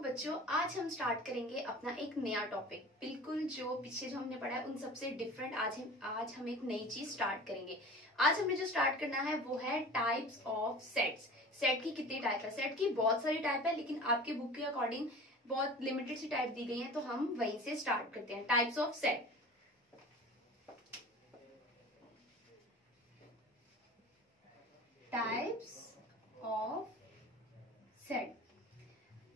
बच्चों, आज हम स्टार्ट करेंगे अपना एक नया टॉपिक। बिल्कुल जो पीछे जो हमने पढ़ा है उन सबसे डिफरेंट आज हम एक नई चीज स्टार्ट करेंगे। आज हमने जो स्टार्ट करना है वो है टाइप्स ऑफ सेट्स। सेट की कितनी टाइप है? सेट की बहुत सारी टाइप है, लेकिन आपके बुक के अकॉर्डिंग बहुत लिमिटेड सी टाइप दी गई है, तो हम वहीं से स्टार्ट करते हैं। Types of set. Types of set.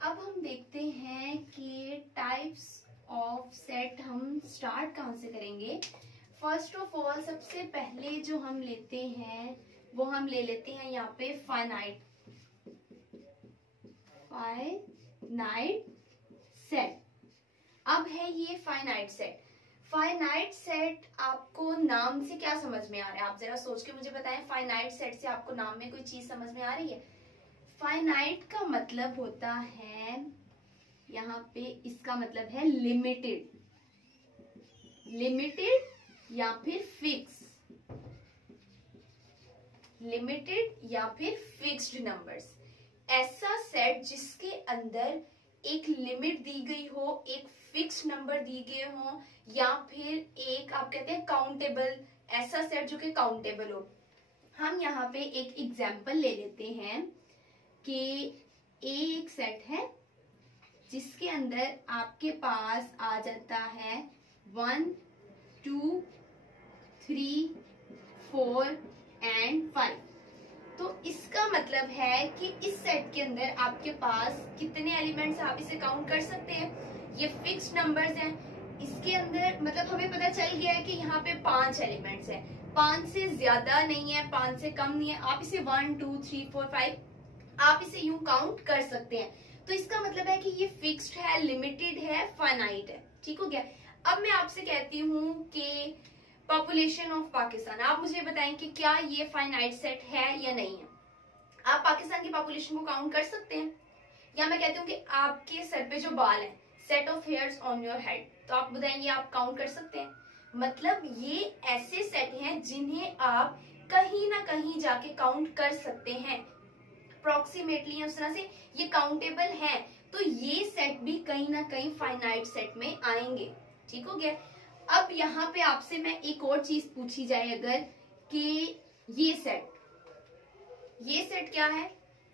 अब हम देखते हैं कि टाइप्स ऑफ सेट हम स्टार्ट कहाँ से करेंगे। फर्स्ट ऑफ ऑल सबसे पहले जो हम लेते हैं वो हम ले लेते हैं यहाँ पे फाइनाइट सेट। अब है ये फाइनाइट सेट। फाइनाइट सेट आपको नाम से क्या समझ में आ रहा है? आप जरा सोच के मुझे बताएं। फाइनाइट सेट से आपको नाम में कोई चीज समझ में आ रही है? फाइनाइट का मतलब होता है, यहाँ पे इसका मतलब है लिमिटेड या फिर फिक्स। लिमिटेड या फिर फिक्स्ड नंबर्स। ऐसा सेट जिसके अंदर एक लिमिट दी गई हो, एक फिक्स्ड नंबर दी गए हो, या फिर एक आप कहते हैं काउंटेबल। ऐसा सेट जो कि काउंटेबल हो। हम यहाँ पे एक एग्जाम्पल ले लेते हैं कि एक सेट है जिसके अंदर आपके पास आ जाता है 1, 2, 3, 4 एंड 5। तो इसका मतलब है कि इस सेट के अंदर आपके पास कितने एलिमेंट्स आप इसे काउंट कर सकते हैं। ये फिक्स्ड नंबर्स हैं। इसके अंदर मतलब हमें पता चल गया है कि यहाँ पे 5 एलिमेंट्स हैं। 5 से ज्यादा नहीं है, 5 से कम नहीं है। आप इसे 1, 2, 3, 4, 5 आप इसे यूं काउंट कर सकते हैं। तो इसका मतलब है कि ये फिक्स्ड है, लिमिटेड है, फाइनाइट है। ठीक हो गया। अब मैं आपसे कहती हूँ कि पॉपुलेशन ऑफ पाकिस्तान, आप मुझे बताएं कि क्या ये फाइनाइट सेट है या नहीं है। आप पाकिस्तान की पॉपुलेशन को काउंट कर सकते हैं? या मैं कहती हूँ कि आपके सर पे जो बाल हैं, set of hairs on your head, तो आप बताएंगे आप काउंट कर सकते हैं। मतलब ये ऐसे सेट हैं जिन्हें आप कहीं ना कहीं जाके काउंट कर सकते हैं। अप्रोक्सीमेटली उस तरह से ये काउंटेबल है, तो ये सेट भी कहीं ना कहीं फाइनाइट सेट में आएंगे। ठीक हो गया। अब यहाँ पे आपसे मैं एक और चीज पूछी जाए अगर कि ये सेट क्या है?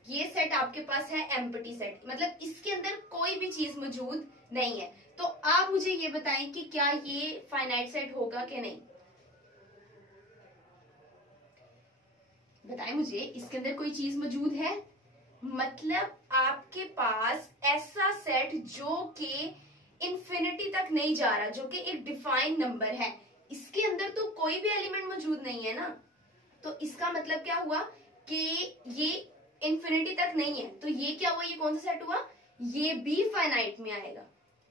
ये सेट आपके पास है एम्प्टी सेट, मतलब इसके अंदर कोई भी चीज मौजूद नहीं है। तो आप मुझे ये बताएं कि क्या ये फाइनाइट सेट होगा कि नहीं। बताएं मुझे, इसके अंदर कोई चीज मौजूद है? मतलब आपके पास ऐसा सेट जो कि इंफिनिटी तक नहीं जा रहा, जो कि एक डिफाइंड नंबर है, इसके अंदर तो कोई भी एलिमेंट मौजूद नहीं है ना। तो इसका मतलब क्या हुआ कि ये इंफिनिटी तक नहीं है। तो ये क्या हुआ? ये कौन सा सेट हुआ? ये भी फाइनाइट में आएगा।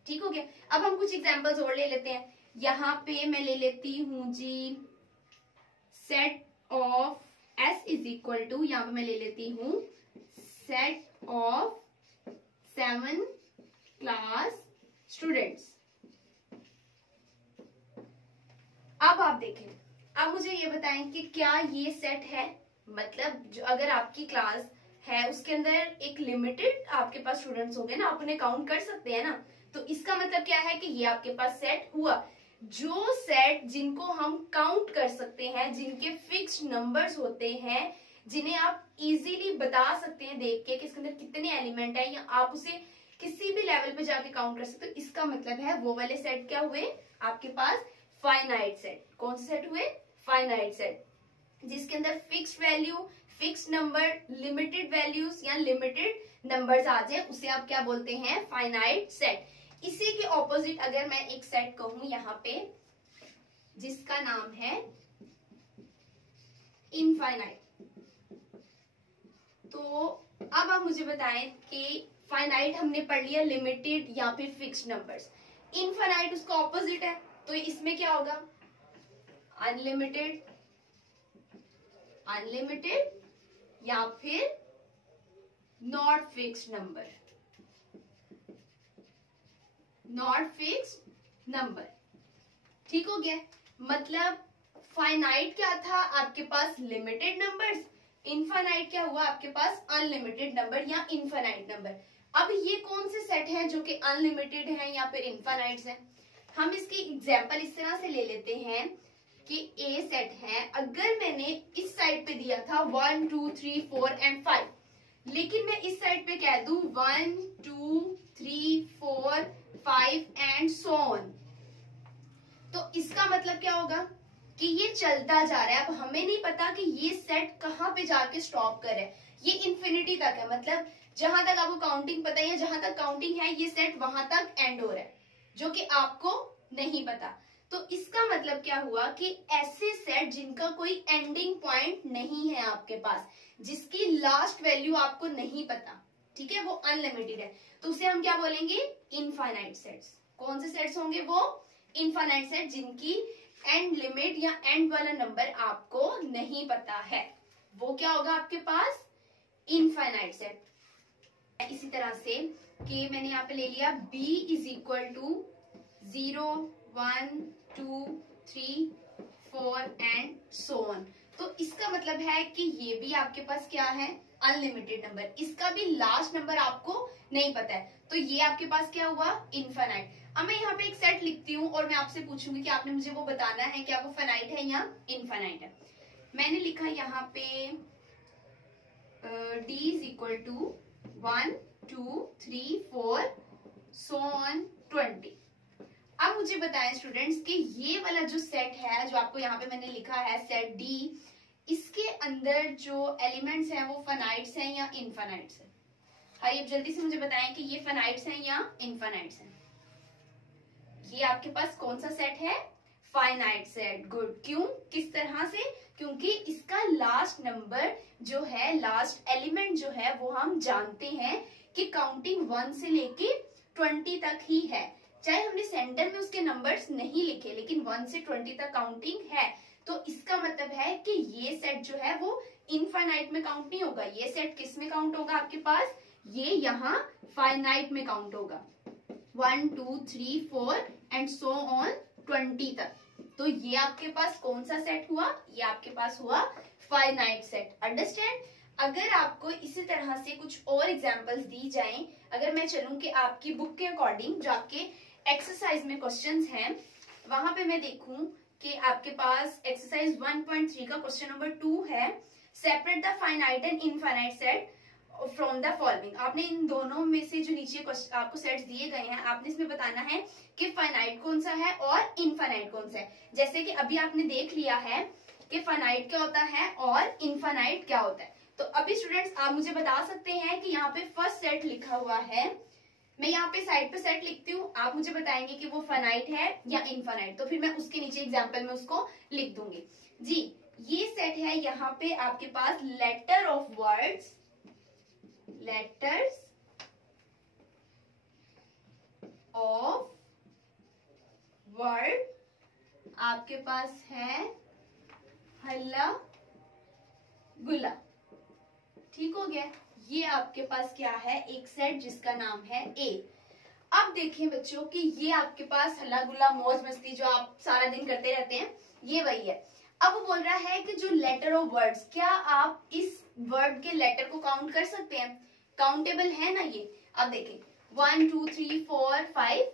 ठीक हो गया। अब हम कुछ एग्जांपल्स और ले लेते हैं। यहाँ पे मैं ले लेती हूं जी set of S is equal to, यहाँ पे मैं ले लेती हूं सेट ऑफ 7 क्लास स्टूडेंट्स। अब आप देखें, अब मुझे ये बताएं कि क्या ये सेट है? मतलब जो अगर आपकी क्लास है उसके अंदर एक लिमिटेड आपके पास स्टूडेंट्स होंगे ना, आप उन्हें काउंट कर सकते हैं ना। तो इसका मतलब क्या है कि ये आपके पास सेट हुआ। जो सेट जिनको हम काउंट कर सकते हैं, जिनके फिक्स्ड नंबर्स होते हैं, जिन्हें आप इजीली बता सकते हैं देख के कि इसके अंदर कितने एलिमेंट है, या आप उसे किसी भी लेवल पे जाके काउंट कर सकते हो। इसका मतलब है वो वाले सेट क्या हुए आपके पास? Finite set. कौन से सेट हुए? फाइनाइट सेट, जिसके अंदर fixed value, fixed number, limited values या लिमिटेड नंबर्स आ जाए, उसे आप क्या बोलते हैं? Finite set. इसी के ऑपोजिट अगर मैं एक सेट कहूं यहाँ पे जिसका नाम है इनफाइनाइट, तो अब आप मुझे बताएं कि फाइनाइट हमने पढ़ लिया लिमिटेड या फिर फिक्स्ड नंबर्स। इनफाइनाइट उसका ऑपोजिट है, तो इसमें क्या होगा? अनलिमिटेड, या फिर नॉट फिक्स्ड नंबर। ठीक हो गया। मतलब फाइनाइट क्या था? आपके पास लिमिटेड नंबर्स। इनफाइनाइट क्या हुआ? आपके पास अनलिमिटेड नंबर या इनफाइनाइट नंबर। अब ये कौन से सेट हैं जो कि अनलिमिटेड हैं या फिर इनफाइनाइट्स हैं? हम इसकी एग्जांपल इस तरह से ले लेते हैं कि ए सेट है, अगर मैंने इस साइड पे दिया था 1 2 3 4 एंड 5, लेकिन मैं इस साइड पे कह दूं 1 2 3 4 5 एंड सो ऑन, तो इसका मतलब क्या होगा कि ये चलता जा रहा है। अब हमें नहीं पता कि ये सेट कहाँ पे जाके स्टॉप करे, ये इंफिनिटी तक है, मतलब जहां तक आपको काउंटिंग पता है, जहां तक काउंटिंग है ये सेट वहां तक एंड हो रहा है, जो कि आपको नहीं पता। तो इसका मतलब क्या हुआ कि ऐसे सेट जिनका कोई एंडिंग पॉइंट नहीं है आपके पास, जिसकी लास्ट वैल्यू आपको नहीं पता, ठीक है, वो अनलिमिटेड है, तो उसे हम क्या बोलेंगे? Infinite sets. कौन से सेट्स होंगे वो? इनफाइनाइट सेट, जिनकी एंड लिमिट या एंड वाला नंबर आपको नहीं पता है, वो क्या होगा आपके पास? Infinite set. इसी तरह से कि मैंने यहाँ पे ले लिया b is equal to 0 1 2 3 4 and so on, तो इसका मतलब है कि ये भी आपके पास क्या है? अनलिमिटेड नंबर, इसका भी लास्ट नंबर आपको नहीं पता है, तो ये आपके पास क्या हुआ? इनफाइनाइट। अब मैं यहाँ पे एक सेट लिखती हूँ और मैं आपसे पूछूंगी कि आपने मुझे वो बताना है कि वो फाइनाइट है या इनफाइनाइट है। मैंने लिखा यहाँ पे d is equal to 1 2 3 4 so on 20। अब मुझे बताएं स्टूडेंट्स कि ये वाला जो सेट है, जो आपको यहाँ पे मैंने लिखा है सेट D, इसके अंदर जो एलिमेंट्स हैं वो फाइनाइट्स हैं या इनफाइनाइट्स हैं? हाय, अब जल्दी से मुझे बताएं कि ये फाइनाइट्स हैं या इनफाइनाइट्स हैं? ये आपके पास कौन सा सेट है? Finite set. गुड। क्यों? किस तरह से? क्योंकि इसका लास्ट नंबर जो है, लास्ट एलिमेंट जो है, वो हम जानते हैं कि काउंटिंग 1 से लेके 20 तक ही है, चाहे हमने सेंटर में उसके नंबर्स नहीं लिखे, लेकिन 1 से 20 तक काउंटिंग है, तो इसका मतलब है कि ये सेट जो है वो इनफाइनाइट में काउंट नहीं होगा। ये सेट किस में काउंट होगा आपके पास? ये यहाँ फाइनाइट में काउंट होगा, 1 2 3 4 एंड सो ऑन 20 तक। तो ये आपके पास कौन सा सेट हुआ? ये आपके पास हुआ फाइनाइट सेट। अंडरस्टैंड? अगर आपको इसी तरह से कुछ और एग्जांपल्स दी जाएं, अगर मैं चलूं कि आपकी बुक के अकॉर्डिंग जो आपके एक्सरसाइज में क्वेश्चंस हैं, वहां पे मैं देखूं कि आपके पास एक्सरसाइज 1.3 का क्वेश्चन नंबर 2 है, separate the finite and infinite set from the following. आपने इन दोनों में से जो नीचे आपको सेट्स दिए गए हैं, आपने इसमें बताना है कि फाइनाइट कौन सा है और इनफाइनाइट कौन सा है। जैसे कि अभी आपने देख लिया है कि फाइनाइट क्या होता है और इनफाइनाइट क्या होता है। तो अभी स्टूडेंट्स आप मुझे बता सकते हैं कि यहाँ पे फर्स्ट सेट लिखा हुआ है, मैं यहाँ पे साइड पे सेट लिखती हूँ, आप मुझे बताएंगे कि वो फाइनाइट है या इनफाइनाइट, तो फिर मैं उसके नीचे एग्जाम्पल में उसको लिख दूंगी। जी, ये सेट है यहाँ पे आपके पास letter of words, letters of word, आपके पास है हल्ला गुल्ला। ठीक हो गया? ये आपके पास क्या है? एक सेट जिसका नाम है ए। अब देखिए बच्चों कि ये आपके पास हल्ला गुल्ला मौज मस्ती जो आप सारा दिन करते रहते हैं, ये वही है। अब वो बोल रहा है कि जो लेटर ऑफ वर्ड्स, क्या आप इस वर्ड के लेटर को काउंट कर सकते हैं? काउंटेबल है ना ये? अब देखें 1 2 3 4 5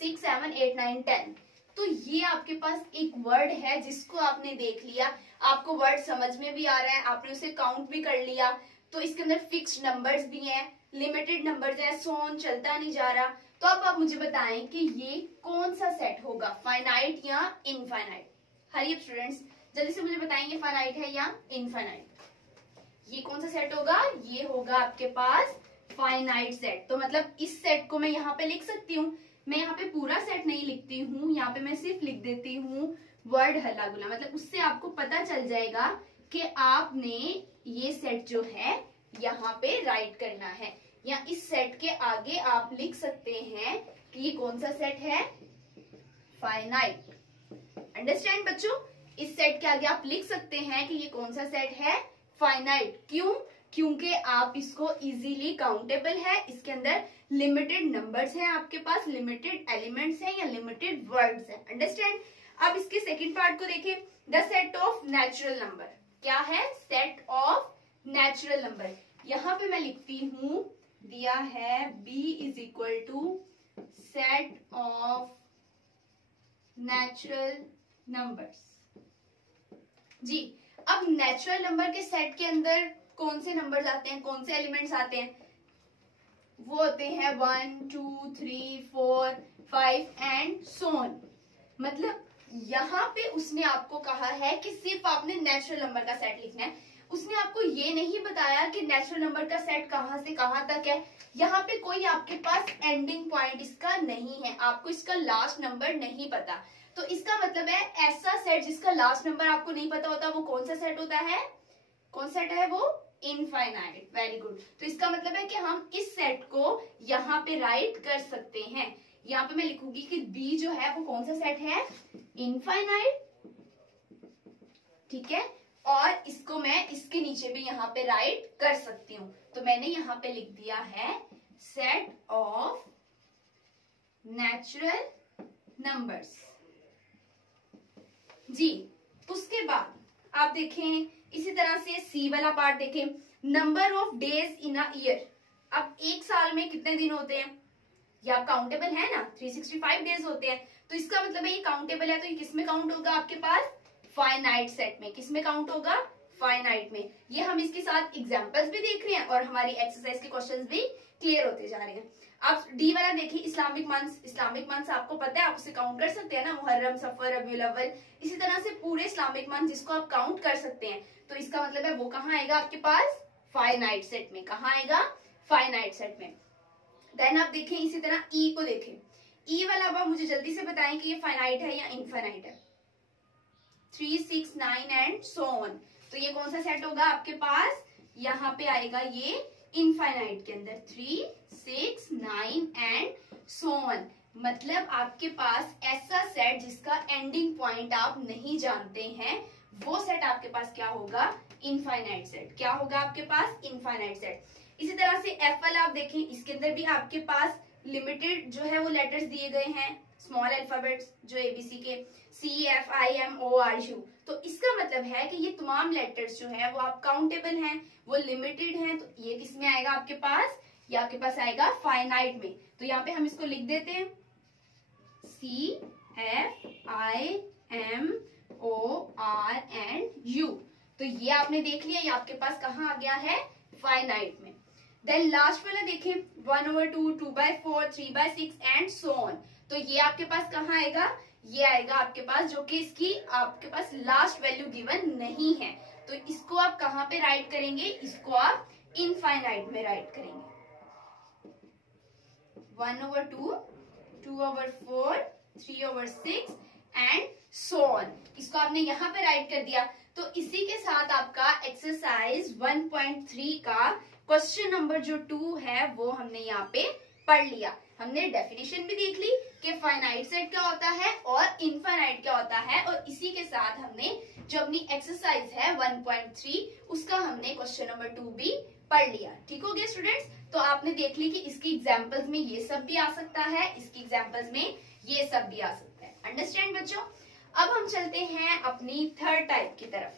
6 7 8 9 10, तो ये आपके पास एक वर्ड है जिसको आपने देख लिया, आपको वर्ड समझ में भी आ रहा है, आपने उसे काउंट भी कर लिया, तो इसके अंदर फिक्स्ड नंबर्स भी हैं, लिमिटेड नंबर्स हैं, सो ऑन, चलता नहीं जा रहा। तो अब आप मुझे बताएं कि ये कौन सा सेट होगा, फाइनाइट या इनफाइनाइट? हरी अप स्टूडेंट्स, जल्दी से मुझे बताएंगे फाइनाइट है या इनफाइनाइट? ये कौन सा सेट होगा? ये होगा आपके पास फाइनाइट सेट। तो मतलब इस सेट को मैं यहाँ पे लिख सकती हूँ, मैं यहाँ पे पूरा सेट नहीं लिखती हूँ, यहाँ पे मैं सिर्फ लिख देती हूँ वर्ड हल्ला गुल्ला, मतलब उससे आपको पता चल जाएगा कि आपने ये सेट जो है यहाँ पे राइट करना है, या इस सेट के आगे आप लिख सकते हैं कि ये कौन सा सेट है? फाइनाइट। अंडरस्टैंड बच्चों? इस सेट के आगे आप लिख सकते हैं कि ये कौन सा सेट है? फाइनाइट। क्यों? क्योंकि आप इसको इजीली काउंटेबल है, इसके अंदर लिमिटेड नंबर्स हैं, आपके पास लिमिटेड एलिमेंट्स हैं या लिमिटेड वर्ड्स हैं। अंडरस्टैंड? अब इसके सेकंड पार्ट को देखें, the set of natural number. क्या है? Set of natural number. यहाँ पे मैं लिखती हूँ दिया है B is equal to set of natural numbers. जी, अब नेचुरल नंबर के सेट के अंदर कौन से नंबर्स आते हैं, कौन से एलिमेंट्स आते हैं? वो होते हैं 1 2 3 4 5 एंड सो ऑन। मतलब यहाँ पे उसने आपको कहा है कि सिर्फ आपने नेचुरल नंबर का सेट लिखना है। उसने आपको ये नहीं बताया कि नेचुरल नंबर का सेट कहाँ से कहाँ तक है। यहाँ पे कोई आपके पास एंडिंग पॉइंट इसका नहीं है, आपको इसका लास्ट नंबर नहीं पता। तो इसका मतलब है ऐसा सेट जिसका लास्ट नंबर आपको नहीं पता होता वो कौन सा सेट होता है? कौन सेट है वो? इनफाइनाइट। Very good. तो इसका मतलब है कि हम इस सेट को यहाँ पे राइट कर सकते हैं। यहाँ पे मैं लिखूंगी कि बी जो है वो कौन सा सेट है? इनफाइनाइट। ठीक है, और इसको मैं इसके नीचे भी यहाँ पे राइट कर सकती हूँ। तो मैंने यहाँ पे लिख दिया है सेट ऑफ नेचुरल नंबर्स। जी, उसके बाद आप देखें इसी तरह से सी वाला पार्ट देखें, number of days in a year. अब एक साल में कितने दिन होते हैं? ये आप काउंटेबल है ना, 365 डेज होते हैं। तो इसका मतलब है ये काउंटेबल है, तो ये किस में काउंट होगा आपके पास? फाइनाइट सेट में। किस में काउंट होगा? फाइनाइट में। ये हम इसके साथ एग्जांपल्स भी देख रहे हैं और हमारी एक्सरसाइज के क्वेश्चंस भी क्लियर होते जा रहे हैं। आप डी वाला देखिए, इस्लामिक मंथ्स। इस्लामिक मंथ्स आपको पता है, आप उसे काउंट कर सकते हैं ना, मुहर्रम, सफर, रबीउल अव्वल। इसी तरह से पूरे इस्लामिक मंथ जिसको आप काउंट कर सकते हैं। तो इसका मतलब है वो कहाँ आएगा आपके पास? फाइनाइट सेट में। कहाँ आएगा? फाइनाइट सेट में। देन आप देखें इसी तरह ई को देखें। ई वाला अब मुझे जल्दी से बताएं कि ये फाइनाइट है या इनफाइनाइट है? 3 6 9 एंड सो ऑन। तो ये कौन सा सेट होगा आपके पास? यहाँ पे आएगा ये इनफाइनाइट के अंदर 3 6 9 एंड सो ऑन। मतलब आपके पास ऐसा सेट जिसका एंडिंग पॉइंट आप नहीं जानते हैं, वो सेट आपके पास क्या होगा? Infinite set. क्या होगा आपके पास? Infinite set. इसी तरह से एफ वाला आप देखें, इसके अंदर भी आपके पास लिमिटेड जो है वो लेटर्स दिए गए हैं, स्मॉल अल्फाबेट्स जो एबीसी के, C F I M O R U. तो इसका मतलब है कि ये तमाम लेटर्स जो है वो आप काउंटेबल हैं, वो लिमिटेड हैं। तो ये किस में आएगा आपके पास? ये आपके पास आएगा फाइनाइट में। तो यहाँ पे हम इसको लिख देते हैं C F I M O R and U. तो ये आपने देख लिया, ये आपके पास कहाँ आ गया है? फाइनाइट में। देन लास्ट वाला देखें 1/2, 2/4, 3/6 एंड सो ऑन। तो ये आपके पास कहाँ आएगा? ये आएगा आपके पास, जो कि इसकी आपके पास लास्ट वैल्यू गिवन नहीं है। तो इसको आप कहाँ पे राइट करेंगे? इसको आप इनफाइनाइट में राइट करेंगे। 1/2, 2/4, 3/6 एंड सो ऑन। इसको आपने यहाँ पे राइट कर दिया। तो इसी के साथ आपका एक्सरसाइज 1.3 का क्वेश्चन नंबर जो 2 है वो हमने यहाँ पे पढ़ लिया। हमने डेफिनेशन भी देख ली कि फाइनाइट सेट क्या होता है और इनफाइनाइट क्या होता है, और इसी के साथ हमने जो अपनी एक्सरसाइज है 1.3 उसका हमने क्वेश्चन नंबर 2 भी पढ़ लिया। ठीक हो गया स्टूडेंट्स? तो आपने देख ली कि इसकी एग्जाम्पल्स में ये सब भी आ सकता है, इसकी एग्जाम्पल्स में ये सब भी आ सकता है। अंडरस्टैंड बच्चों? अब हम चलते हैं अपनी थर्ड टाइप की तरफ।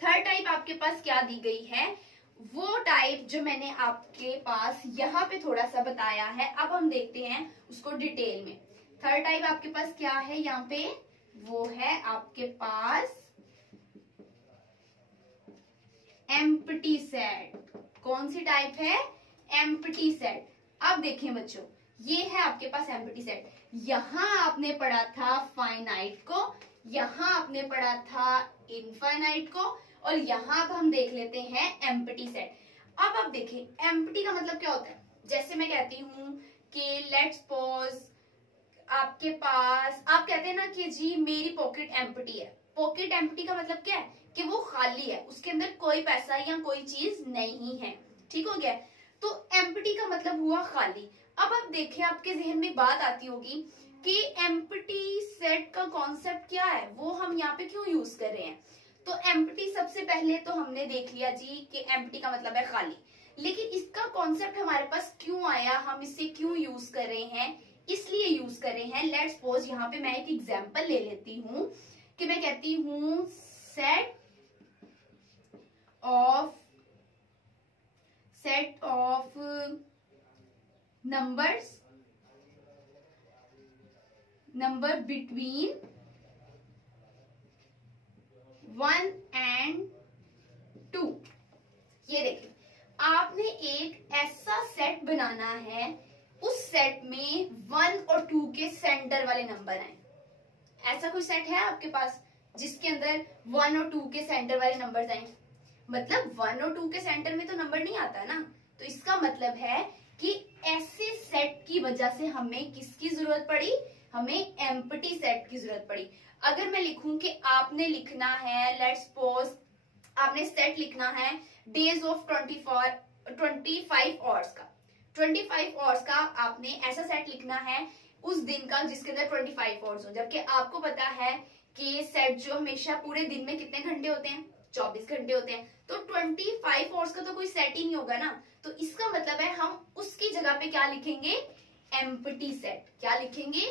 थर्ड टाइप आपके पास क्या दी गई है? वो टाइप जो मैंने आपके पास यहाँ पे थोड़ा सा बताया है, अब हम देखते हैं उसको डिटेल में। थर्ड टाइप आपके पास क्या है यहाँ पे? वो है आपके पास एम्प्टी सेट। कौन सी टाइप है? Empty set. अब देखें बच्चों, ये है आपके पास एम्प्टी सेट। यहां आपने पढ़ा था फाइनाइट को, यहां आपने पढ़ा था इनफाइनाइट को, और यहां अब हम देख लेते हैं एम्प्टी सेट। अब आप देखें एम्प्टी का मतलब क्या होता है? जैसे मैं कहती हूं कि लेट्स सपोज आपके पास, आप कहते हैं ना कि जी मेरी पॉकेट एम्प्टी है। पॉकेट एम्प्टी का मतलब क्या है? कि वो खाली है, उसके अंदर कोई पैसा या कोई चीज नहीं है। ठीक हो गया? तो एम्प्टी का मतलब हुआ खाली। अब आप देखें, आपके जहन में बात आती होगी कि एम्प्टी सेट का कॉन्सेप्ट क्या है, वो हम यहाँ पे क्यों यूज कर रहे हैं। तो एम्प्टी सबसे पहले तो हमने देख लिया जी कि एम्प्टी का मतलब है खाली, लेकिन इसका कॉन्सेप्ट हमारे पास क्यों आया, हम इसे क्यों यूज कर रहे हैं, इसलिए यूज कर रहे हैं। लेट्स सपोज यहाँ पे मैं एक एग्जांपल ले लेती हूँ कि मैं कहती हूँ set of numbers, number between 1 and 2। ये देखिए, आपने एक ऐसा सेट बनाना है, उस सेट में 1 और 2 के सेंटर वाले नंबर आए। ऐसा कोई सेट है आपके पास जिसके अंदर 1 और 2 के सेंटर वाले नंबर आए? मतलब 1 और 2 के सेंटर में तो नंबर नहीं आता ना, तो इसका मतलब है कि ऐसे सेट की वजह से हमें किसकी जरूरत पड़ी? हमें एम्प्टी सेट की जरूरत पड़ी। अगर मैं लिखूं कि आपने लिखना है, लेट्स सपोज आपने सेट लिखना है डेज ऑफ 25 आवर्स का, 25 आवर्स का आपने ऐसा सेट लिखना है उस दिन का जिसके अंदर 25 आवर्स हो, जबकि आपको पता है कि सेट जो हमेशा पूरे दिन में कितने घंटे होते हैं? 24 घंटे होते हैं। तो 25 आवर्स का तो कोई सेट ही नहीं होगा ना, तो इसका मतलब है हम उसकी जगह पे क्या लिखेंगे? Empty set. क्या लिखेंगे?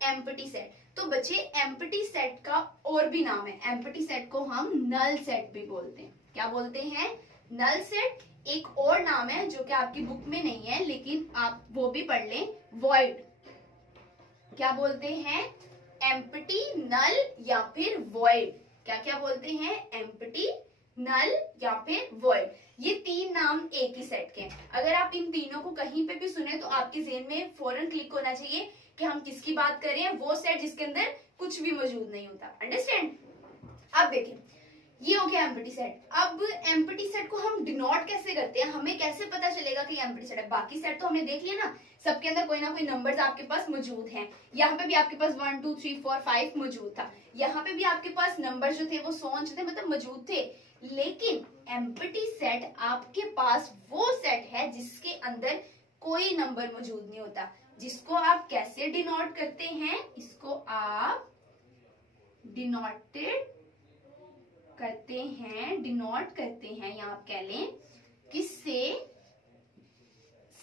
Empty set. तो बच्चे एम्प्टी सेट का और भी नाम है, एम्प्टी सेट को हम नल सेट भी बोलते हैं। क्या बोलते हैं? Null set. एक और नाम है जो कि आपकी बुक में नहीं है लेकिन आप वो भी पढ़ लें, वॉइड। क्या बोलते हैं? एम्प्टी, नल या फिर वॉइड। क्या क्या बोलते हैं? एम्प्टी, नल या फिर वॉइड। ये तीन नाम एक ही सेट के हैं। अगर आप इन तीनों को कहीं पे भी सुने तो आपके ज़हन में फौरन क्लिक होना चाहिए कि हम किसकी बात कर रहे हैं, वो सेट जिसके अंदर कुछ भी मौजूद नहीं होता। अंडरस्टैंड? अब देखिए, ये हो गया एम्प्टी सेट। अब एम्प्टी सेट को हम डिनोट कैसे करते हैं? हमें कैसे पता चलेगा कि एम्प्टी सेट है? बाकी सेट तो हमने देख लिया ना, सबके अंदर कोई ना कोई नंबर्स आपके पास मौजूद हैं। यहाँ पे भी आपके पास 1 2 3 4 5 मौजूद था, यहाँ पे भी आपके पास नंबर जो थे वो so on थे, मतलब मौजूद थे। लेकिन एम्प्टी सेट आपके पास वो सेट है जिसके अंदर कोई नंबर मौजूद नहीं होता, जिसको आप कैसे डिनोट करते हैं? इसको आप डिनोटेड करते हैं, डिनोट करते हैं, या आप कह लें किससे?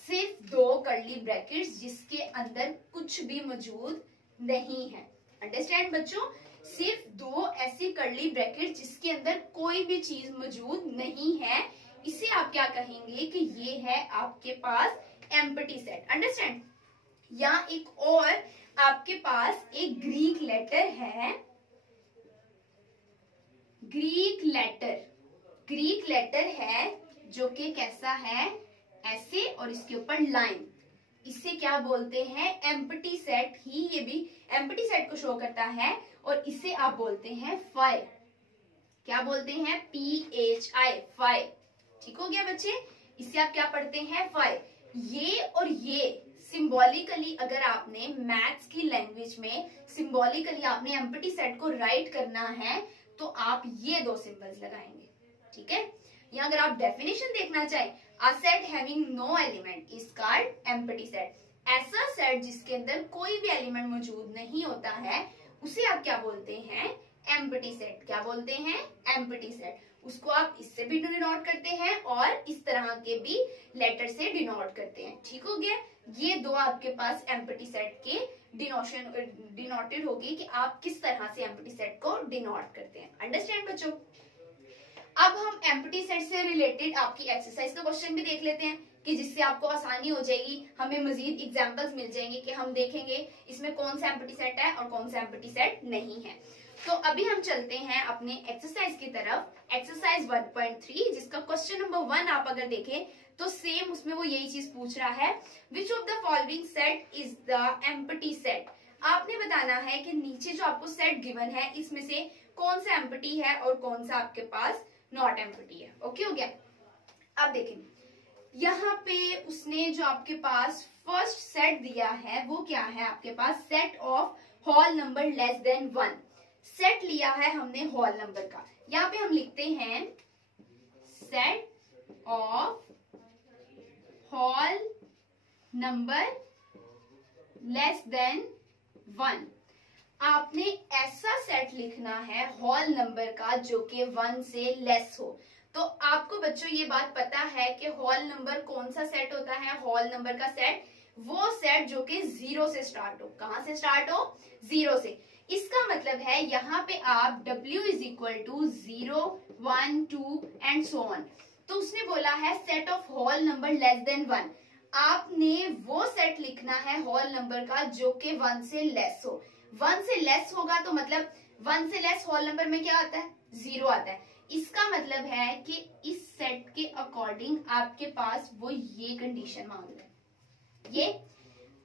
सिर्फ 2 कर्ली ब्रैकेट्स जिसके अंदर कुछ भी मौजूद नहीं है। अंडरस्टैंड बच्चों? सिर्फ 2 ऐसी कर्ली ब्रैकेट जिसके अंदर कोई भी चीज मौजूद नहीं है, इसे आप क्या कहेंगे कि ये है आपके पास एम्प्टी सेट। अंडरस्टैंड? या एक और आपके पास एक ग्रीक लेटर है, ग्रीक लेटर है जो कि कैसा है? ऐसे, और इसके ऊपर लाइन। इसे क्या बोलते हैं? एम्प्टी सेट ही ये भी एम्प्टी सेट को शो करता है, और इसे आप बोलते हैं फाई। क्या बोलते हैं? PHI, phi. ठीक हो गया बच्चे? इसे आप क्या पढ़ते हैं? फाई। ये और ये सिंबॉलिकली, अगर आपने मैथ्स की लैंग्वेज में सिंबॉलिकली आपने एम्प्टी सेट को राइट करना है तो आप ये 2 सिंबल्स लगाएंगे। ठीक है? या अगर आप डेफिनेशन देखना चाहें, a set having no element is called empty set। ऐसा सेट जिसके अंदर कोई भी एलिमेंट मौजूद नहीं होता है उसे आप क्या बोलते हैं? Empty set. क्या बोलते हैं? Empty set. उसको आप इससे भी डिनोट करते हैं और इस तरह के भी लेटर से डिनोट करते हैं। ठीक हो गया? ये 2 आपके पास एम्प्टी सेट के डिनोटेड होगी कि आप किस तरह से एम्प्टी सेट को डिनोट करते हैं। अंडरस्टैंड बच्चों? अब हम एम्प्टी सेट से रिलेटेड आपकी एक्सरसाइज का क्वेश्चन भी देख लेते हैं कि जिससे आपको आसानी हो जाएगी, हमें मजीद एग्जांपल्स मिल जाएंगे कि हम देखेंगे इसमें कौन सा एम्प्टी सेट है और कौन सा एम्प्टी सेट नहीं है। तो अभी हम चलते हैं अपने एक्सरसाइज की तरफ। एक्सरसाइज 1.3 जिसका क्वेश्चन नंबर 1 आप अगर देखें तो सेम उसमें वो यही चीज पूछ रहा है, which of the following set is the empty set. आपने बताना है कि नीचे जो आपको सेट गिवन है इसमें से कौन सा एम्प्टी है और कौन सा आपके पास नॉट एम्प्टी है। ओके हो गया? अब देखें, यहाँ पे उसने जो आपके पास फर्स्ट सेट दिया है वो क्या है? आपके पास set of whole number less than 1 set लिया है हमने होल नंबर का। यहाँ पे हम लिखते हैं set of whole number less than 1। आपने ऐसा सेट लिखना है होल नंबर का जो कि 1 से लेस हो। तो आपको बच्चों ये बात पता है कि होल नंबर कौन सा सेट होता है? होल नंबर का सेट वो सेट जो कि 0 से स्टार्ट हो। कहां से स्टार्ट हो? 0 से। इसका मतलब है यहाँ पे आप W is equal to 0 1 2 and so on, तो उसने बोला है set of whole number less than 1। आपने वो सेट लिखना है होल नंबर का जो कि 1 से लेस हो। 1 से लेस होगा तो मतलब 1 से लेस होल नंबर में क्या आता है, 0 आता है। इसका मतलब है कि इस सेट के अकॉर्डिंग आपके पास वो ये कंडीशन मांग रहा है। ये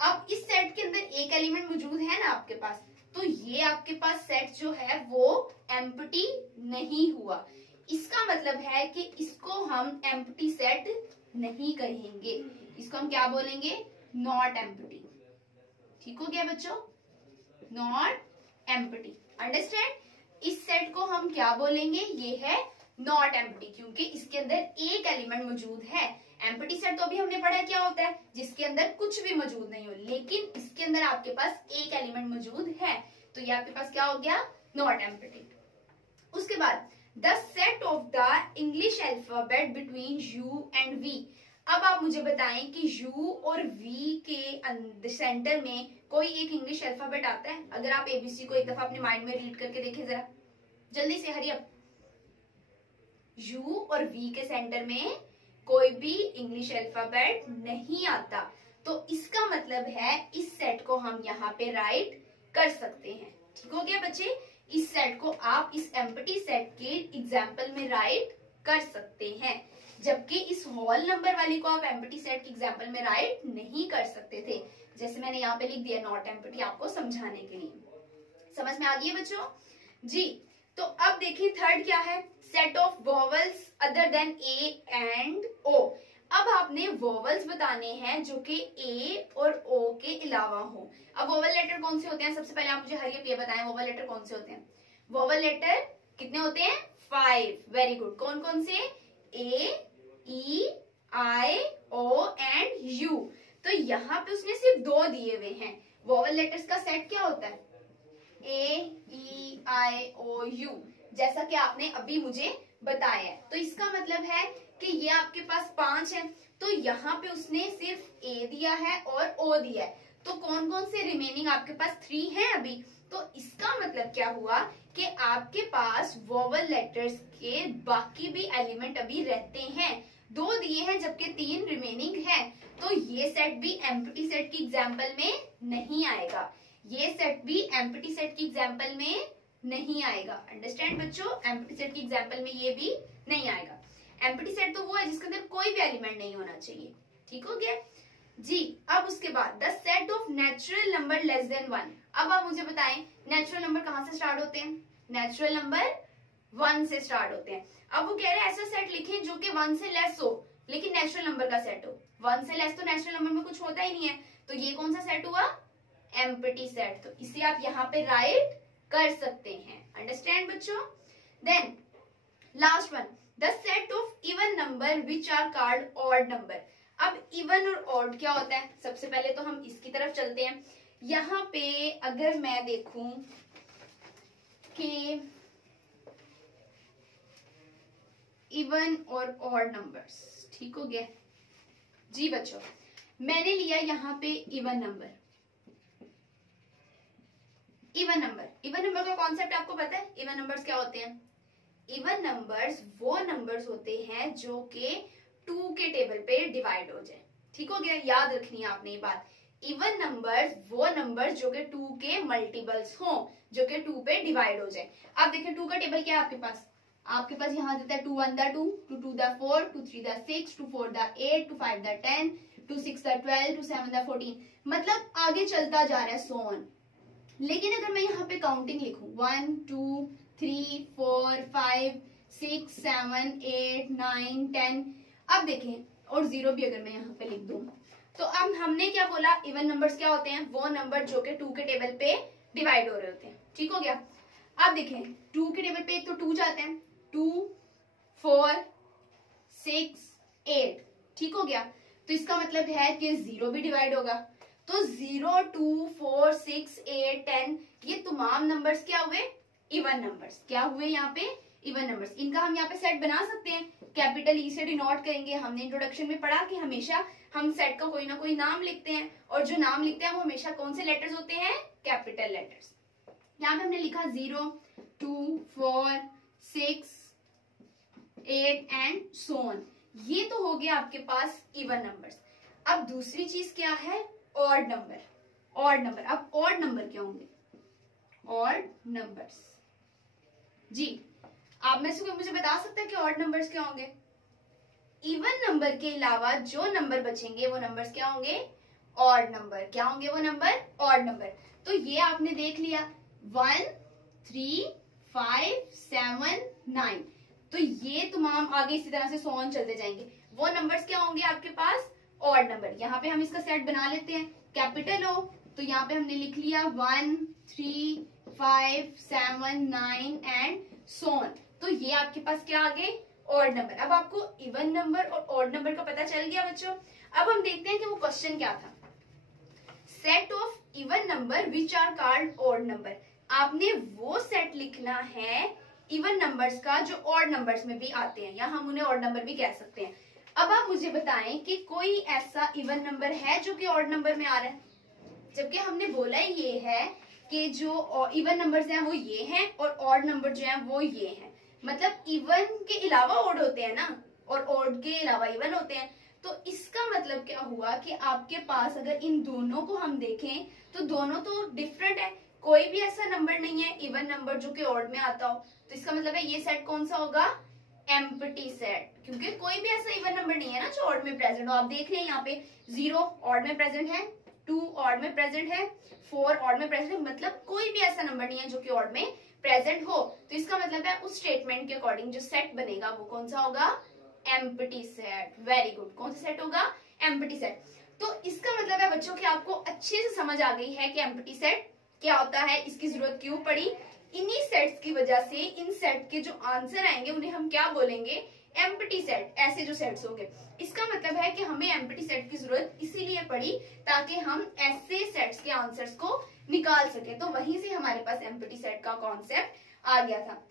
अब इस सेट के अंदर एक एलिमेंट मौजूद है ना आपके पास, तो ये आपके पास सेट जो है वो एम्प्टी नहीं हुआ। इसका मतलब है कि इसको हम एम्प्टी सेट नहीं कहेंगे, इसको हम क्या बोलेंगे, नॉट एम्प्टी। ठीक हो गया बच्चों, नॉट एम्प्टी, अंडरस्टैंड। इस सेट को हम क्या बोलेंगे, ये है नॉट एम्प्टी, क्योंकि इसके अंदर एक एलिमेंट मौजूद है। एम्प्टी सेट तो अभी हमने पढ़ा क्या होता है, जिसके अंदर कुछ भी मौजूद नहीं हो, लेकिन इसके अंदर आपके पास एक एलिमेंट मौजूद है, तो ये आपके पास क्या हो गया, नॉट एम्प्टी। उसके बाद the set of the English alphabet between U and V. अब आप मुझे बताएं कि यू और वी के सेंटर में कोई एक इंग्लिश अल्फाबेट आता है। अगर आप एबीसी को एक दफा अपने माइंड में रीड करके देखें जरा जल्दी से, हरी अप। यू और वी के सेंटर में कोई भी इंग्लिश अल्फाबेट नहीं आता, तो इसका मतलब है इस सेट को हम यहाँ पे राइट कर सकते हैं। ठीक हो गया बच्चे, इस सेट को आप इस एम्प्टी सेट के एग्जाम्पल में राइट कर सकते हैं, जबकि इस होल नंबर वाली को आप एम्प्टी सेट के एग्जाम्पल में राइट नहीं कर सकते थे। जैसे मैंने यहाँ पे लिख दिया नॉट एम्प्टी, आपको समझाने के लिए। समझ में आ गई है बच्चों जी। तो अब देखिए थर्ड क्या है, set of vowels other than A and O. अब आपने वोवेल्स बताने हैं जो कि ए और ओ के अलावा हो। अब वोवेल लेटर कौन से होते हैं, सबसे पहले आप मुझे हरियप ये बताएं, वोवेल लेटर कौन से होते हैं। वोवेल लेटर कितने होते हैं, 5। Very good. कौन कौन से, ए, ई, आई, ओ एंड यू। तो यहाँ पे उसने सिर्फ 2 दिए हुए हैं। वोवेल लेटर्स का सेट क्या होता है, ए, ई, आई, ओ, यू, जैसा कि आपने अभी मुझे बताया है। तो इसका मतलब है कि ये आपके पास 5 है, तो यहाँ पे उसने सिर्फ ए दिया है और ओ दिया है, तो कौन कौन से रिमेनिंग आपके पास 3 हैं अभी। तो इसका मतलब क्या हुआ कि आपके पास वोवेल लेटर्स के बाकी भी एलिमेंट अभी रहते हैं। 2 दिए हैं जबकि 3 रिमेनिंग है, तो ये सेट भी एम्प्टी सेट की एग्जाम्पल में नहीं आएगा। ये सेट भी एम्प्टी सेट की एग्जाम्पल में नहीं आएगा। अंडरस्टैंड बच्चों, एम्प्टी सेट की एग्जाम्पल में ये भी नहीं आएगा। एम्प्टी सेट तो वो है जिसके अंदर कोई भी एलिमेंट नहीं होना चाहिए। ठीक हो गया जी। अब उसके बाद the set of natural number less than 1। अब आप मुझे बताएं नेचुरल नंबर कहाँ से स्टार्ट होते हैं, नेचुरल नंबर 1 से स्टार्ट होते हैं। अब वो कह रहे हैं ऐसा सेट लिखें जो कि 1 से लेस हो, लेकिन नेचुरल नंबर का सेट हो। 1 से लेस तो नेचुरल नंबर में कुछ होता ही नहीं है, तो ये कौन सा सेट हुआ, एम्प्टी सेट। तो इसे आप यहाँ पे राइट कर सकते हैं। अंडरस्टैंड बच्चों। Then last one, the set of even number which are called odd number. अब इवन और ऑड क्या होता है, सबसे पहले तो हम इसकी तरफ चलते हैं। यहाँ पे अगर मैं देखूं कि इवन और ऑड नंबर्स, ठीक हो गया जी बच्चों। मैंने लिया यहाँ पे इवन नंबर। इवन नंबर का कॉन्सेप्ट आपको पता है, इवन नंबर्स क्या होते हैं। इवन नंबर्स वो नंबर्स होते हैं जो कि 2 के टेबल पे डिवाइड हो जाए। ठीक हो गया, याद रखनी है आपने ये बात। इवन नंबर्स वो नंबर्स जो कि 2 के मल्टीपल्स हों, जो कि 2 पे डिवाइड हो जाए। अब देखिए 2 का टेबल क्या है आपके पास, आपके पास यहाँ देता है 2 1 the 2, 2 2 the 4, 2 3 the 6, 2 4 the 8, 2 5 the 10, 2 6 the 12, 2 7 the 14, मतलब आगे चलता जा रहा है सो ऑन। लेकिन अगर मैं यहाँ पे काउंटिंग लिखूं 1 2 3 4 5 6 7 8 9 10, अब देखें और 0 भी अगर मैं यहाँ पे लिख दूं, तो अब हमने क्या बोला, इवन नंबर्स क्या होते हैं, वो नंबर जो कि 2 के टेबल पे डिवाइड हो रहे होते हैं। ठीक हो गया। अब देखें 2 के टेबल पे एक तो 2 जाते हैं, 2 4 6 8, ठीक हो गया। तो इसका मतलब है कि 0 भी डिवाइड होगा, तो 0 2 4 6 8 10 ये तमाम नंबर्स क्या हुए, इवन नंबर्स। क्या हुए यहाँ पे, इवन नंबर्स। इनका हम यहाँ पे सेट बना सकते हैं, कैपिटल ई से डिनोट करेंगे। हमने इंट्रोडक्शन में पढ़ा कि हमेशा हम सेट का कोई ना कोई नाम लिखते हैं, और जो नाम लिखते हैं वो हमेशा कौन से लेटर्स होते हैं, कैपिटल लेटर्स। यहाँ पे हमने लिखा 0 2 4 6 8 एंड सो ऑन। ये तो हो गया आपके पास इवन नंबर्स। अब दूसरी चीज क्या है, ऑड नंबर। ऑड नंबर, अब ऑड नंबर क्या होंगे, ऑड नंबर्स। जी आप में से कोई मुझे बता सकता है कि ऑड नंबर्स क्या होंगे? इवन नंबर के अलावा जो नंबर बचेंगे वो नंबर्स क्या होंगे, ऑड नंबर। क्या होंगे वो नंबर, ऑड नंबर। तो ये आपने देख लिया 1 3 5 7 9, तो ये तमाम आगे इसी तरह से सो ऑन चलते जाएंगे। वो नंबर्स क्या होंगे आपके पास, ऑड नंबर। यहाँ पे हम इसका सेट बना लेते हैं, कैपिटल ओ, तो यहाँ पे हमने लिख लिया 1 3 5 7 9 एंड सो ऑन। तो ये आपके पास क्या आ गए, ऑड नंबर। अब आपको इवन नंबर और ऑड नंबर का पता चल गया बच्चों। अब हम देखते हैं कि वो क्वेश्चन क्या था। Set of even number which are called odd number. आपने वो सेट लिखना है इवन नंबर्स का जो ऑड नंबर्स में भी आते हैं, या हम उन्हें ऑड नंबर भी कह सकते हैं। अब आप मुझे बताएं कि कोई ऐसा इवन नंबर है जो कि ऑड नंबर में आ रहा है, जबकि हमने बोला ये है कि जो इवन नंबर्स हैं वो ये हैं और ऑड नंबर जो हैं वो ये हैं। मतलब इवन के अलावा ऑड होते हैं ना, और ऑड के अलावा इवन होते हैं। तो इसका मतलब क्या हुआ कि आपके पास अगर इन दोनों को हम देखें तो दोनों तो डिफरेंट है। कोई भी ऐसा नंबर नहीं है इवन नंबर जो कि ऑड में आता हो। तो इसका मतलब है ये सेट कौन सा होगा, एम्प्टी सेट, क्योंकि कोई भी ऐसा इवन नंबर नहीं है ना जो ऑड में प्रेजेंट हो। आप देख रहे हैं यहाँ पे 0 ऑड में प्रेजेंट है, 2 ऑड में प्रेजेंट है, 4 ऑड में प्रेजेंट है। मतलब कोई भी ऐसा नंबर नहीं है जो कि ऑड में प्रेजेंट हो। तो इसका मतलब है उस स्टेटमेंट के अकॉर्डिंग जो सेट बनेगा वो कौन सा होगा, एम्प्टी सेट। वेरी गुड, कौन सा सेट होगा, एम्प्टी सेट। तो इसका मतलब है बच्चों कि आपको अच्छे से समझ आ गई है कि एम्प्टी सेट क्या होता है, इसकी जरूरत क्यों पड़ी। इन्हीं सेट्स की वजह से इन सेट के जो आंसर आएंगे उन्हें हम क्या बोलेंगे, एम्प्टी सेट। ऐसे जो सेट्स होंगे, इसका मतलब है कि हमें एम्प्टी सेट की जरूरत इसीलिए पड़ी ताकि हम ऐसे सेट्स के आंसर्स को निकाल सके। तो वहीं से हमारे पास एम्प्टी सेट का कॉन्सेप्ट आ गया था।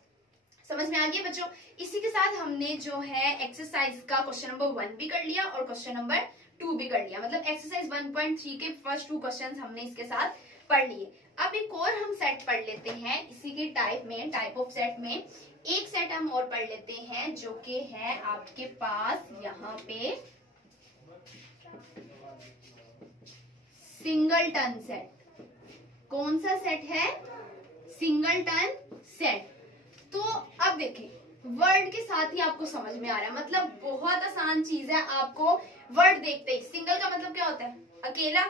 समझ में आ गया बच्चों। इसी के साथ हमने जो है एक्सरसाइज का क्वेश्चन नंबर 1 भी कर लिया और क्वेश्चन नंबर 2 भी कर लिया। मतलब एक्सरसाइज 1.3 के फर्स्ट 2 क्वेश्चंस हमने इसके साथ पढ़ लिए। अब एक और हम सेट पढ़ लेते हैं इसी के टाइप ऑफ सेट में। एक सेट हम और पढ़ लेते हैं जो कि है आपके पास यहाँ पे सिंगलटन सेट। कौन सा सेट है, सिंगलटन सेट। तो अब देखें, वर्ड के साथ ही आपको समझ में आ रहा है, मतलब बहुत आसान चीज है। आपको वर्ड देखते ही, सिंगल का मतलब क्या होता है, अकेला।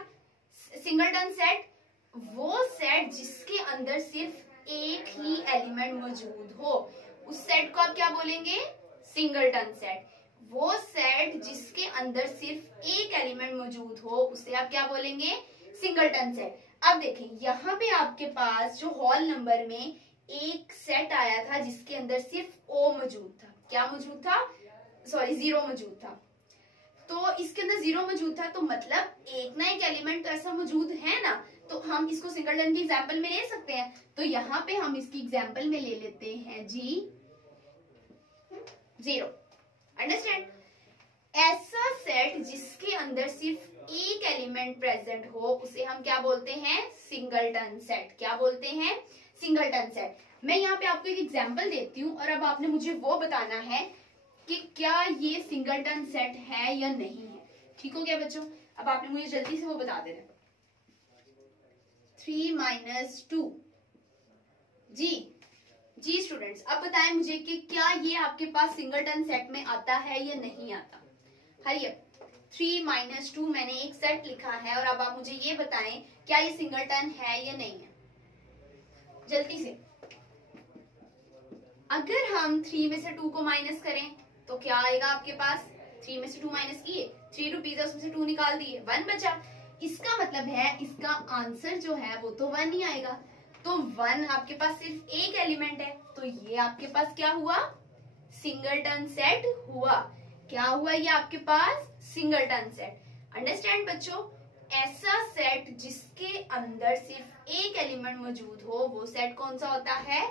सिंगलटन सेट वो सेट जिसके अंदर सिर्फ एक ही एलिमेंट मौजूद हो, उस सेट को आप क्या बोलेंगे, सिंगलटन सेट। वो सेट जिसके अंदर सिर्फ एक एलिमेंट मौजूद हो उसे आप क्या बोलेंगे, सिंगलटन सेट। अब देखें यहाँ पे आपके पास जो होल नंबर में एक सेट आया था जिसके अंदर सिर्फ ओ मौजूद था। क्या मौजूद था, सॉरी 0 मौजूद था। तो इसके अंदर 0 मौजूद था, तो मतलब एक ना एक एलिमेंट तो ऐसा मौजूद है ना, तो हम इसको सिंगलटन की एग्जांपल में ले सकते हैं। तो यहाँ पे हम इसकी एग्जांपल में ले लेते हैं जी 0। अंडरस्टैंड। ऐसा सेट जिसके अंदर सिर्फ एक एलिमेंट प्रेजेंट हो उसे हम क्या बोलते हैं, सिंगलटन सेट। क्या बोलते हैं, सिंगलटन सेट। मैं यहाँ पे आपको एक एग्जांपल देती हूँ और अब आपने मुझे वो बताना है कि क्या ये सिंगलटन सेट है या नहीं है। ठीक हो गया बच्चों। अब आपने मुझे जल्दी से वो बता देना। 3 - 2। जी स्टूडेंट्स, अब बताएं मुझे कि क्या ये आपके पास सिंगलटन सेट में आता है या नहीं आता। Hurry up. 3 - 2 मैंने एक सेट लिखा है और अब आप मुझे ये बताएं क्या ये सिंगलटन है या नहीं है, जल्दी से। अगर हम 3 में से 2 को माइनस करें तो क्या आएगा आपके पास, 3 में से 2 माइनस किए, 3 रुपीज उसमें से 2 निकाल दिए, 1 बचा। इसका मतलब है इसका आंसर जो है वो तो 1 ही आएगा। तो 1 आपके पास सिर्फ एक एलिमेंट है, तो ये आपके पास क्या हुआ, सिंगलटन सेट हुआ। क्या हुआ ये आपके पास, सिंगलटन सेट। अंडरस्टैंड बच्चों। ऐसा सेट जिसके अंदर सिर्फ एक एलिमेंट मौजूद हो वो सेट कौन सा होता है,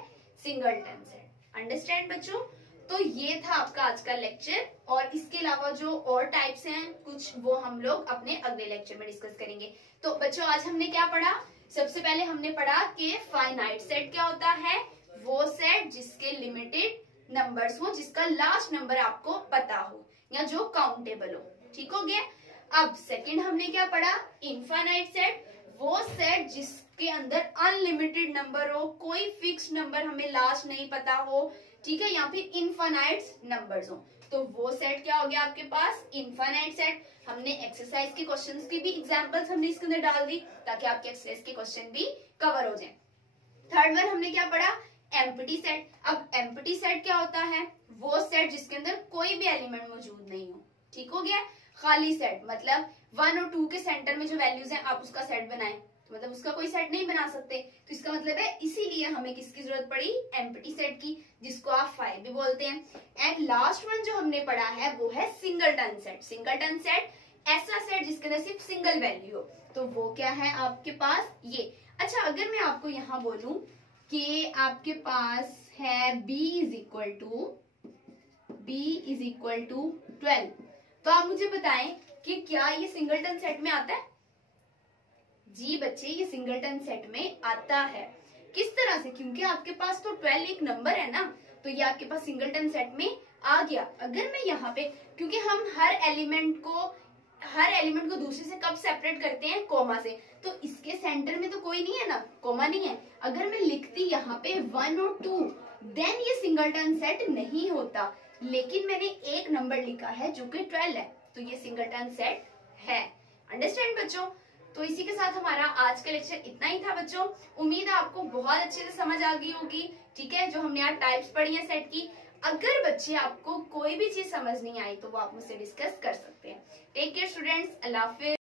सिंगलटन सेट। अंडरस्टैंड बच्चों। तो ये था आपका आज का लेक्चर और इसके अलावा जो और टाइप्स हैं कुछ वो हम लोग अपने अगले लेक्चर में डिस्कस करेंगे। तो बच्चों आज हमने क्या पढ़ा, सबसे पहले हमने पढ़ा कि फाइनाइट सेट क्या होता है, वो सेट जिसके लिमिटेड नंबर्स हो जिसका लास्ट नंबर आपको पता हो या जो काउंटेबल हो। ठीक हो गया। अब सेकंड हमने क्या पढ़ा, इनफाइनाइट सेट, वो सेट जिसके अंदर अनलिमिटेड नंबर हो, कोई फिक्स नंबर हमें लास्ट नहीं पता हो, ठीक है, या फिर इनफाइनाइट नंबर्स हो, तो वो सेट क्या हो गया आपके पास, इनफाइनाइट सेट। हमने एक्सरसाइज के क्वेश्चंस की भी एग्जांपल्स हमने इसके अंदर डाल दी ताकि आपके एक्सरसाइज के क्वेश्चन भी कवर हो जाए। थर्ड वन हमने क्या पढ़ा, एम्प्टी सेट। अब एम्प्टी सेट क्या होता है, वो सेट जिसके अंदर कोई भी एलिमेंट मौजूद नहीं हो। ठीक हो गया। खाली सेट मतलब 1 और 2 के सेंटर में जो वैल्यूज हैं आप उसका सेट बनाएं, तो मतलब उसका कोई सेट नहीं बना सकते, तो इसका मतलब है इसीलिए हमें किसकी जरूरत पड़ी, एम्प्टी सेट की, जिसको आप 5 भी बोलते हैं। एंड लास्ट वन जो हमने पढ़ा है वो है सिंगलटन सेट। सिंगलटन सेट ऐसा सेट जिसके अंदर सिर्फ सिंगल वैल्यू हो, तो वो क्या है आपके पास ये। अच्छा, अगर मैं आपको यहाँ बोलूं कि आपके पास है b इज इक्वल टू 12, तो आप मुझे बताएं कि क्या ये सिंगलटन सेट में आता है। जी बच्चे, ये सिंगलटन सेट में आता है। किस तरह से, क्योंकि आपके पास तो 12 एक नंबर है ना, तो ये आपके पास सिंगलटन सेट में आ गया। अगर मैं यहाँ पे, क्योंकि हम हर एलिमेंट को दूसरे से कब सेपरेट करते हैं, कोमा से, तो इसके सेंटर में तो कोई नहीं है ना, कोमा नहीं है। अगर मैं लिखती यहाँ पे 1 और 2, देन ये सिंगलटन सेट नहीं होता, लेकिन मैंने एक नंबर लिखा है जो कि 12 है, तो ये सिंगलटन सेट है। अंडरस्टैंड बच्चों। तो इसी के साथ हमारा आज का लेक्चर इतना ही था बच्चों। उम्मीद है आपको बहुत अच्छे से समझ आ गई होगी। ठीक है, जो हमने आज टाइप्स पढ़ी है सेट की। अगर बच्चे आपको कोई भी चीज समझ नहीं आई तो वो आप मुझसे डिस्कस कर सकते हैं। टेक केयर स्टूडेंट्स, अल्लाह हाफिज।